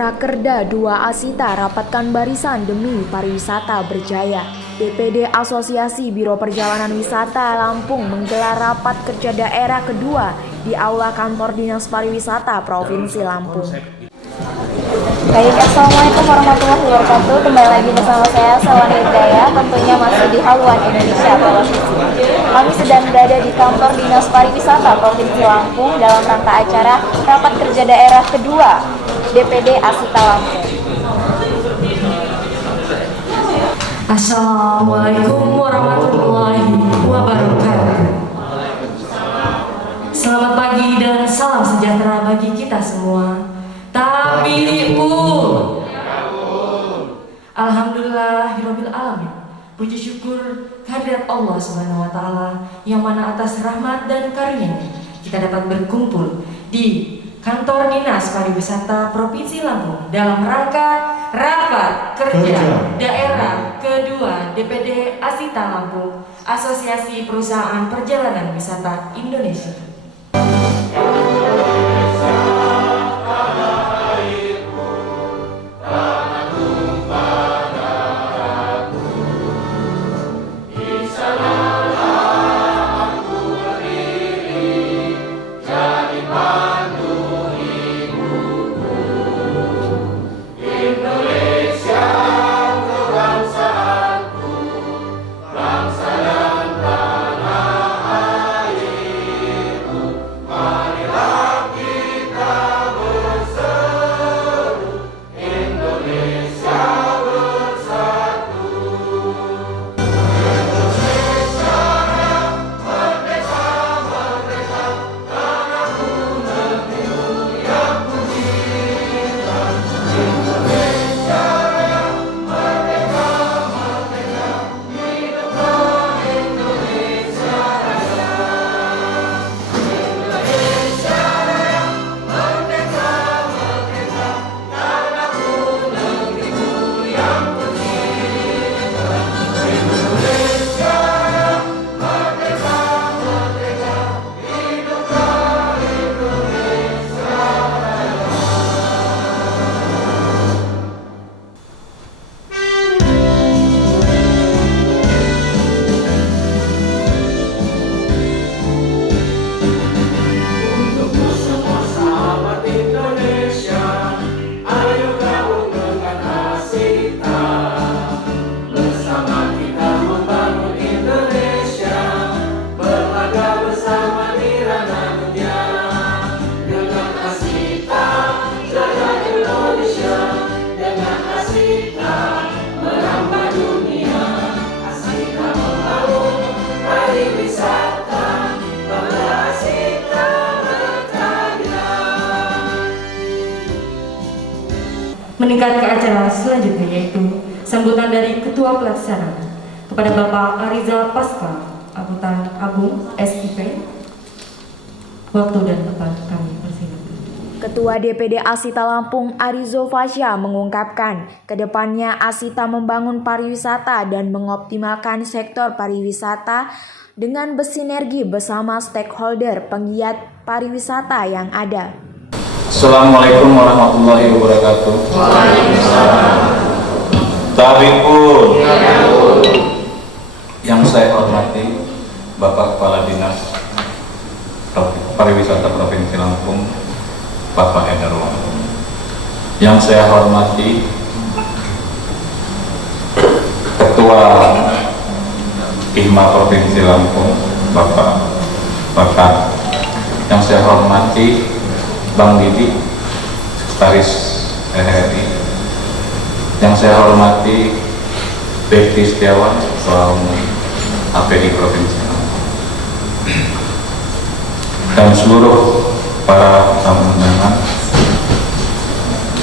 Rakerda 2 Asita rapatkan barisan demi pariwisata berjaya. DPD Asosiasi Biro Perjalanan Wisata Lampung menggelar rapat kerja daerah kedua di Aula Kantor Dinas Pariwisata Provinsi Lampung. Baik, Assalamualaikum warahmatullahi wabarakatuh. Kembali lagi bersama saya, Salwan Hidayah, tentunya masih di Haluan Indonesia Televisi. Kami sedang berada di Kantor Dinas Pariwisata Provinsi Lampung dalam rangka acara rapat kerja daerah kedua DPD Asita Lampung. Assalamualaikum warahmatullahi wabarakatuh. Selamat pagi dan salam sejahtera bagi kita semua. Tabi'un. Alhamdulillahirabbil alamin. Puji syukur kehadirat Allah Subhanahu wa taala yang mana atas rahmat dan karunia-Nya kita dapat berkumpul di Kantor Dinas Pariwisata Provinsi Lampung dalam rangka rapat kerja daerah kedua DPD Asita Lampung, Asosiasi Perusahaan Perjalanan Wisata Indonesia. Meningkat ke acara selanjutnya, yaitu sambutan dari Ketua Pelaksana kepada Bapak Arizal Pasca, Akuntan Agung SIP. Waktu dan tempat kami persilakan. Ketua DPD Asita Lampung Arizo Fasya mengungkapkan kedepannya Asita membangun pariwisata dan mengoptimalkan sektor pariwisata dengan bersinergi bersama stakeholder penggiat pariwisata yang ada. Assalamualaikum warahmatullahi wabarakatuh. Waalaikumsalam. Tabi'un. Yang saya hormati Bapak Kepala Dinas Pariwisata Provinsi Lampung, Bapak Ederwan. Yang saya hormati Ketua IHMA Provinsi Lampung, Bapak Bakat. Yang saya hormati Bang Didi, Sekretaris RRI. Yang saya hormati Bekti Setiawan, Ketua Umum APD Provinsi Lampung, dan seluruh para tamu undangan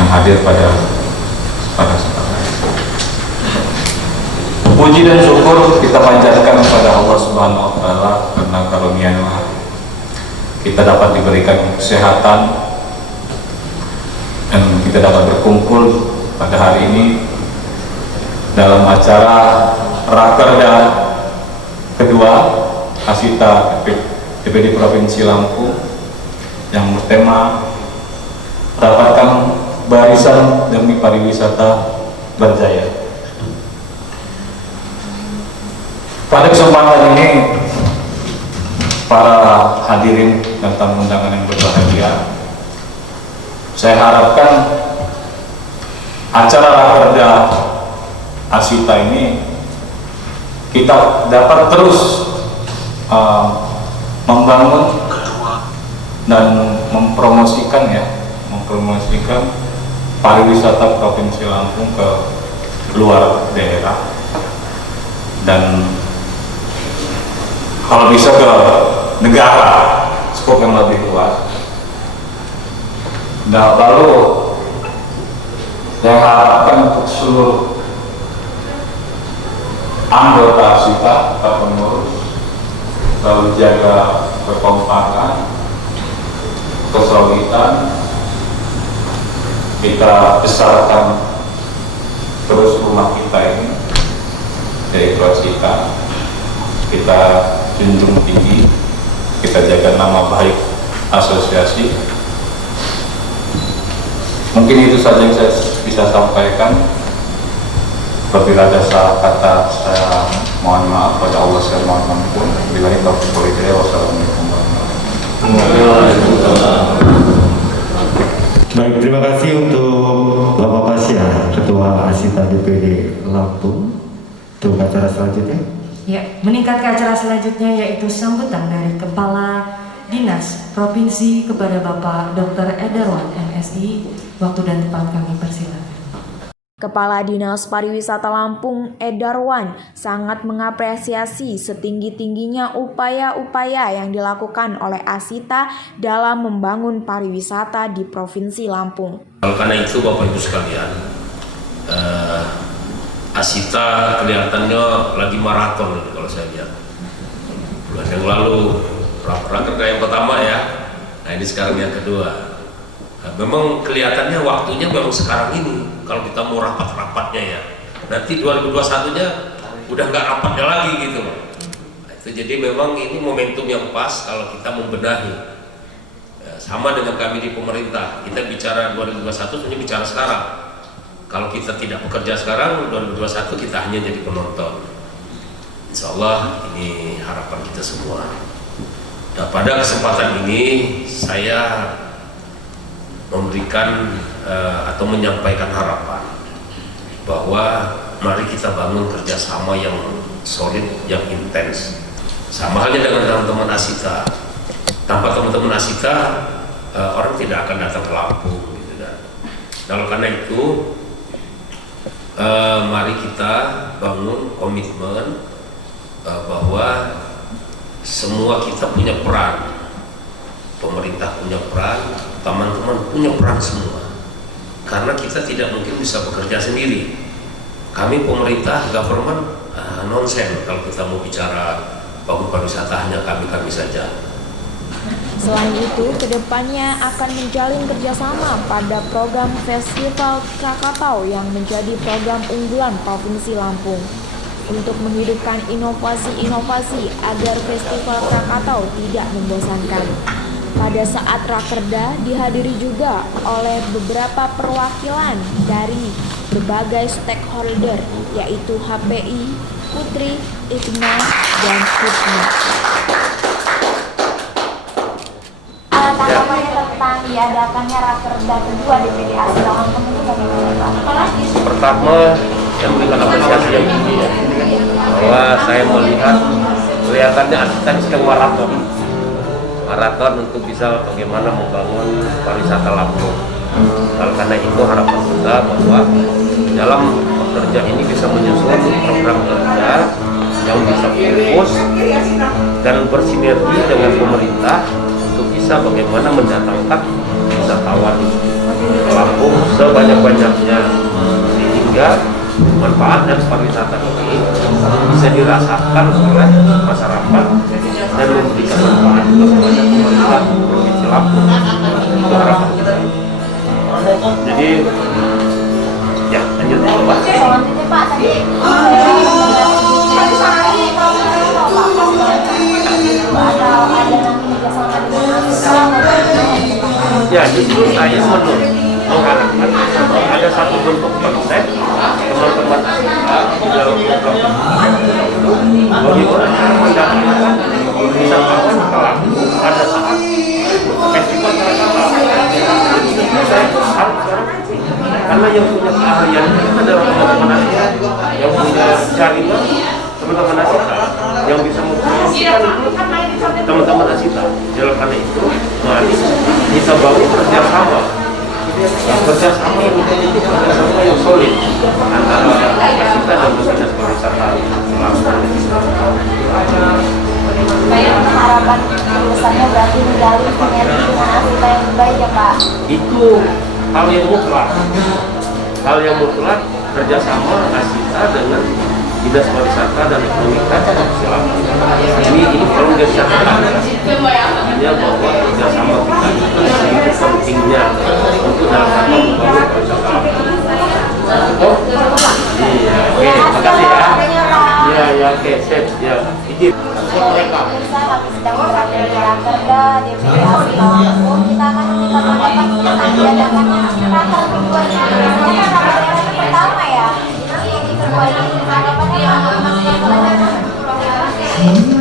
yang hadir pada kesempatan. Puji dan syukur kita panjatkan kepada Allah Subhanahu wa taala karena karunia-Nya kita dapat diberikan kesehatan dan kita dapat berkumpul pada hari ini dalam acara Rakerda kedua Asita DPD Provinsi Lampung yang bertema rapatkan barisan demi pariwisata berjaya. Pada kesempatan ini, para hadirin dan tamu undangan yang berbahagia, saya harapkan acara Rakerda Asita ini kita dapat terus membangun dan mempromosikan pariwisata Provinsi Lampung ke luar daerah, dan kalau bisa ke negara, skop yang lebih luas. Nah, lalu saya harapkan untuk seluruh anggota Asita, pengurus, selalu jaga kekompakan, kesolidan, kita besarkan terus rumah kita ini, yaitu Asita. Kita junjung tinggi, kita jaga nama baik asosiasi. Mungkin itu saja yang saya bisa sampaikan. Apabila ada salah kata, saya mohon maaf. Pada Allah saya mohon ampun. Billahi taufiq wal hidayah. Wassalamualaikum warahmatullahi wabarakatuh. Baik, terima kasih untuk Bapak Pasya, Ketua Asita DPD Lampung. Untuk acara selanjutnya. Ya, meningkat ke acara selanjutnya yaitu sambutan dari Kepala Dinas Provinsi kepada Bapak Dr. Ederwan MSI. Waktu dan tempat kami persilakan. Kepala Dinas Pariwisata Lampung Edarwan sangat mengapresiasi setinggi-tingginya upaya-upaya yang dilakukan oleh Asita dalam membangun pariwisata di Provinsi Lampung. Karena itu Bapak Ibu sekalian, Asita kelihatannya lagi maraton kalau saya lihat. Bulan yang lalu rakerda yang pertama ya, nah ini sekarang yang kedua. Nah, memang kelihatannya waktunya memang sekarang ini. Kalau kita mau rapat-rapatnya ya, nanti 2021-nya udah nggak rapatnya lagi gitu. Nah, itu jadi memang ini momentum yang pas kalau kita membenahi. Ya, sama dengan kami di pemerintah, kita bicara 2021 sebenarnya bicara sekarang. Kalau kita tidak bekerja sekarang, 2021 kita hanya jadi penonton. Insya Allah ini harapan kita semua. Nah, pada kesempatan ini saya memberikan atau menyampaikan harapan bahwa mari kita bangun kerjasama yang solid, yang intens. Sama halnya dengan teman-teman Asita. Tanpa teman-teman Asita, orang tidak akan datang ke Lampung, gitu kan. Nah, karena itu, mari kita bangun komitmen bahwa semua kita punya peran. Pemerintah punya peran, teman-teman punya peran semua. Karena kita tidak mungkin bisa bekerja sendiri. Kami pemerintah, government, nonsen kalau kita mau bicara bangun pariwisata hanya kami saja. Selain itu, kedepannya akan menjalin kerjasama pada program Festival Krakatau yang menjadi program unggulan Provinsi Lampung untuk menghidupkan inovasi-inovasi agar Festival Krakatau tidak membosankan. Pada saat Rakerda dihadiri juga oleh beberapa perwakilan dari berbagai stakeholder yaitu HPI, Putri, IKMA, dan FUTMA. Tanggapannya tentang diadakannya Rakerda kedua DPD Asita Lampung itu bagaimana Pak? Pertama, saya memberikan apresiasi yang tinggi ya, bahwa saya melihat kelihatannya Asita sedang maraton untuk bisa bagaimana membangun pariwisata Lampung. Karena itu harapan kita bahwa dalam bekerja ini bisa menyusun program kerja yang bisa fokus dan bersinergi dengan pemerintah untuk bisa bagaimana mendatangkan wisatawan ke Lampung sebanyak-banyaknya, sehingga manfaat dan pariwisata ini bisa dirasakan oleh masyarakat dan memberikan manfaat juga kepada pemerintah Provinsi Lampung. Itu harapan kita. Jadi ya lanjut ya Pak. Selanjutnya Pak, tadi Ya justru saya mengharapkan satu bentuk konsep teman-teman Asita di dalam program bagaimana cara mendatangkan wisatawan ke Lampung pada saat festival Krakatau. Saya harap sekarang karena yang punya keahlian itu adalah teman-teman Asita, yang punya jaringan teman-teman Asita, yang bisa mempromosikan itu teman-teman Asita. Dalam karena itu, mari kita bangun kerjasama yang itu kerjasama yang solid antara Asita dan Dinas Pariwisata Lampung. Harapan lulusannya berarti menjalin sinergi dengan Asita yang baik ya Pak. Itu hal yang mutlak kerjasama Asita dengan Dinas Pariwisata dan Ekonomi Kreatif Lampung. Ini perlu dicatat artinya bahwa kerjasama kita itu pentingnya untuk dalam rangka membangun pariwisata Lampung. Oh, iya, oke, makasih ya. Iya, oke, sip, ya. Izin. Pemirsa, kami sedang berada di Rakerda DPD Asita Lampung. Kita akan meminta tanggapan tentang diadakan raker kedua ini. Biasanya kan raker daerah itu pertama ya. Jadi ini kedua ini tanggapannya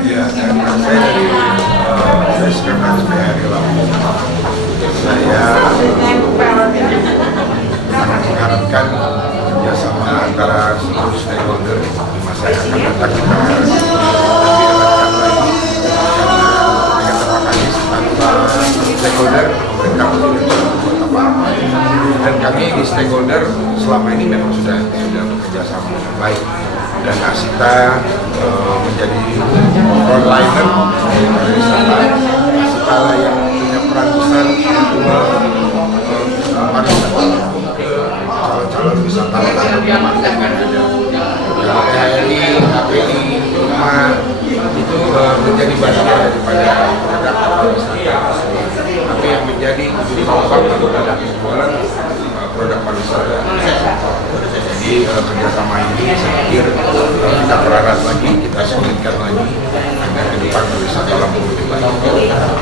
Iya, saya dari Sekretaris PRI Lampung. Saya mengharapkan kerjasama antara seluruh stakeholder di masa yang akan datang kita lebih eratkan lagi karena dengan terpakai tanpa stakeholder pemerintah tidak bisa membuat apa-apa. Dan kami di stakeholder selama ini memang sudah bekerja sama dengan baik. Dan Asita menjadi frontliner dari pariwisata. Asita lah yang punya peran besar untuk pariwisata calon-calon wisatawan atau market yang ada. PHRI, KPI, rumah itu menjadi bagian daripada produk pariwisata. Tapi yang menjadi ujung tombak daripada penjualan produk pariwisata. Jadi kerjasama ini saya pikir kita pererat lagi, kita solidkan lagi agar ke depan pariwisata Lampung lebih baik.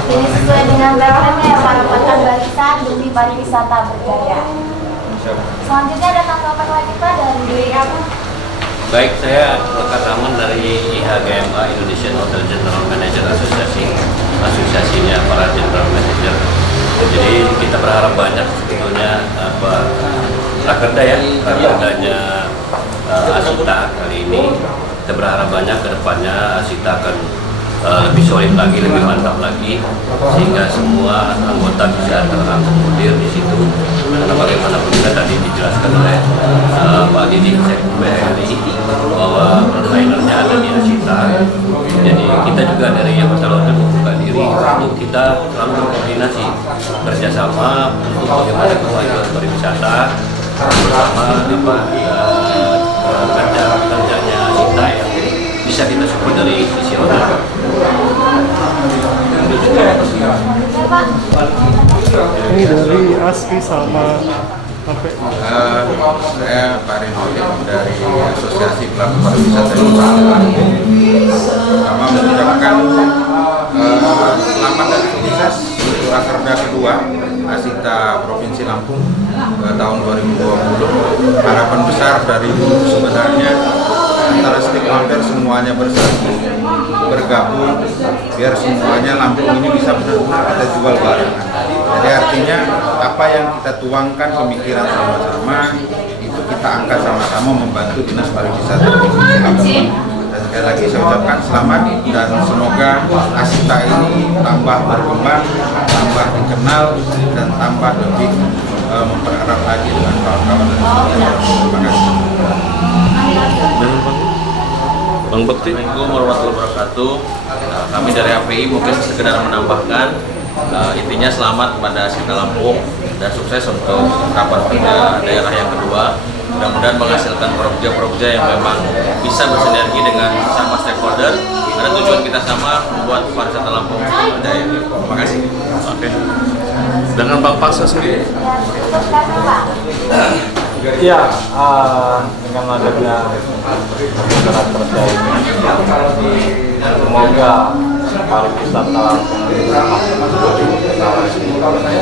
ini sesuai dengan temanya ya Pak, rapatkan barisan demi pariwisata berjaya. Selanjutnya ada tanggapan lagi Pak dari apa? Baik, saya Rekan Rahman dari IHGMA Indonesian Hotel General Manager Asosiasinya para General Manager. Jadi kita berharap banyak sebetulnya Rakerda ya, Rakerdanya Asita kali ini. Kita berharap banyak ke depannya Asita akan lebih solid lagi, lebih mantap lagi, sehingga semua anggota bisa terakomodir di situ. Karena bagaimanapun juga tadi dijelaskan oleh Pak Didi Sekjen BRI bahwa frontlinernya ada di Asita. Jadi kita juga dari Yayasan Hotel membuka diri untuk kita selalu berkoordinasi bersama untuk bagaimana kemajuan pariwisata bersama kerjanya Asita yang bisa kita support dari sisi hotel. Ini dari ASPI sama apa? Saya Pak Rinodin dari Asosiasi Pelaku Pariwisata Indonesia Lampung. Pertama mengucapkan selamat dan sukses untuk Rakerda kedua Asita Provinsi Lampung tahun 2020. Harapan besar dari sebenarnya antara stakeholder semuanya bersatu bergabung biar semuanya Lampung ini bisa benar-benar kita jual barengan. Jadi artinya apa yang kita tuangkan pemikiran sama-sama itu kita angkat sama-sama membantu Dinas Pariwisata Provinsi Lampung. Dan sekali lagi saya ucapkan selamat dan semoga Asita ini tambah berkembang, tambah dikenal dan tambah lebih mempererat lagi dengan kawan-kawan dari seluruh. Terima kasih. Bang Bekti. Assalamualaikum warahmatullahi wabarakatuh. Kami dari API mungkin sekedar menambahkan intinya selamat kepada Asita Lampung dan sukses untuk kapan kerja daerah yang kedua. Mudah-mudahan menghasilkan proja-proja yang memang bisa bersinergi dengan sama stakeholder karena tujuan kita sama membuat pariwisata Lampung berjaya. Terima kasih. Oke. Dengan Bang Paksa sendiri. Iya, dengan adanya cara kerja ini, semoga pariwisata Lampung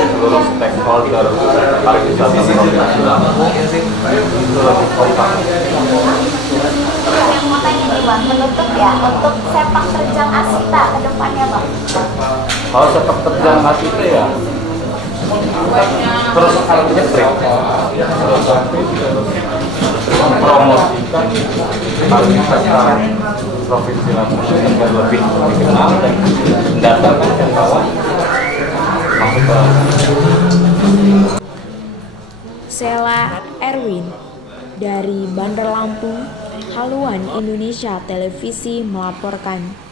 seluruh stakeholder pariwisata Lampung untuk sepak terjang Asita ke depannya, Bang? Kalau sepak terjang Asita ya terus nyetrik, mempromosikan pariwisata provinsi Lampung agar lebih dikenal dan mendatangkan wisatawan masuk ke Sela Erwin dari Bandar Lampung, Haluan Indonesia Televisi melaporkan.